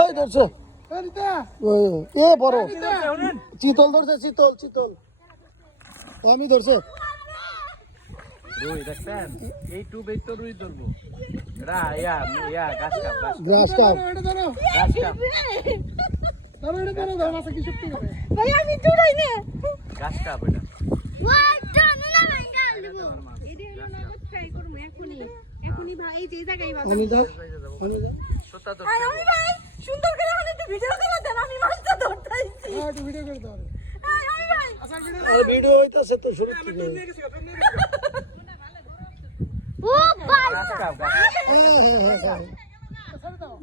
ওই ধরছে এ বড় চিতল ধরছে চিতল চিতল আমি ধরছে রুই দেখছেন এই টু বেট তো রুই ধরবো রা ইয়া গাছ কাপ গ্রাস কাপ গাছ কাপ ভাই আমি দৌড়াই না গাছ কাপ এটা ওয়াটা নুনা ভাঙ্গা দেব এডি হলো না ট্রাই করব এখনি ভাই এই যে জায়গায় বাবা আমি যা সত্তা তো আমি ভাই সুন্দর করে হলে একটু ভিডিও করে দেন আমি মাছটা ধরতাইছি একটু ভিডিও করে দাও আমি ভাই আর ভিডিও হইতাছে তো শুরু থেকে ও ভাই গাছ কাপ গাছ হ্যাঁ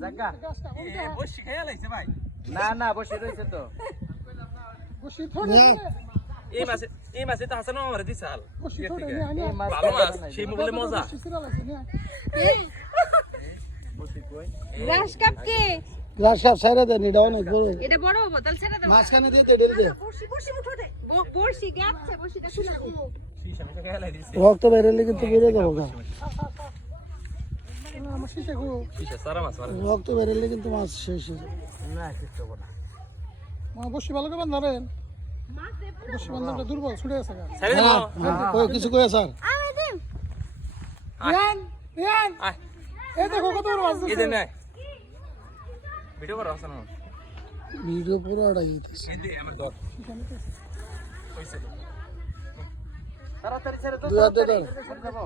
জায়গা এ বসি খেয়ে লাইছে ভাই না বসে রইছে তো এই মাছে তো হাসানো আমারে দিছাল এই মাছ ভালো মাছ সেই বলে মজা বসি কই গ্রাস কাপ কে গ্রাস কাপ সাইরা দেন এটা অনেক বড় এটা বড় বোতল ছেড়ে দাও মাঝখানে দিয়ে দে ডেল দে বর্ষি উঠো দে বর্ষি গাছে বর্ষিটা খুলে দাও শিশা মিশা খেয়ে লাইছে রক্ত বেরোলে কিন্তু বেরো দেবো গা কিসে সারা মাছ মারে রক্ত বেরোলে কিন্তু মাছ শেষ হয়ে যাবে না কিছু হবে না বসি ভালো করে ধরেন মাছে পুরো বসি বান্ধাটা দুর্বল ছুটে গেছে গা সাইড দাও কই কিছু কই স্যার আমি দিম রিয়ান আয় এই দেখো কত বড় মাছ এই দে না ভিডিও কর হাসানো ভিডিও পুরো আড়াই দিতেছে এই দে আমার দর কইছে তাড়াতাড়ি ছেড়ে তো দুই হাত দিয়ে ধর। যাবো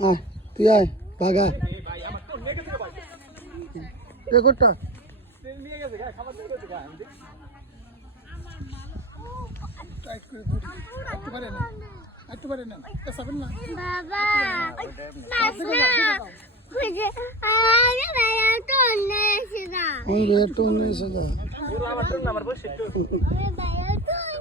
আয় তুই আয় ভাগা রেকর্ডটা বাবা মাছ না খুঁজে আমাকে ভাইয়া তো অন্য এসে যা ওই রেট তো নিয়ে এসে যা পুরো আমার বসে ভাইয়া